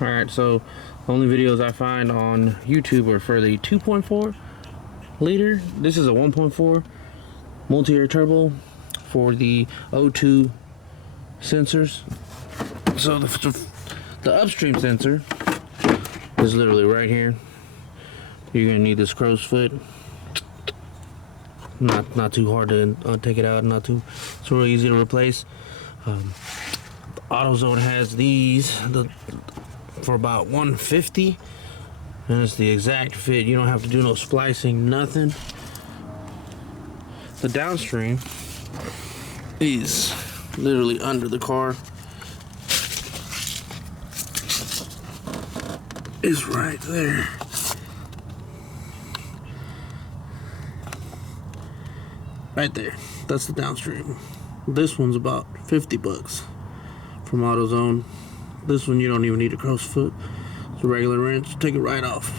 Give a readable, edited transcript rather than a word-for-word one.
Alright, so only videos I find on YouTube are for the 2.4 liter. This is a 1.4 multi-air turbo for the O2 sensors. So the upstream sensor is literally right here. You're gonna need this crow's foot. Not too hard to take it out. It's really easy to replace. AutoZone has these for about $150, and it's the exact fit. You don't have to do no splicing, nothing. The downstream is literally under the car. Is right there. Right there. That's the downstream. This one's about 50 bucks from AutoZone. This one you don't even need a crow's foot. It's a regular wrench. Take it right off.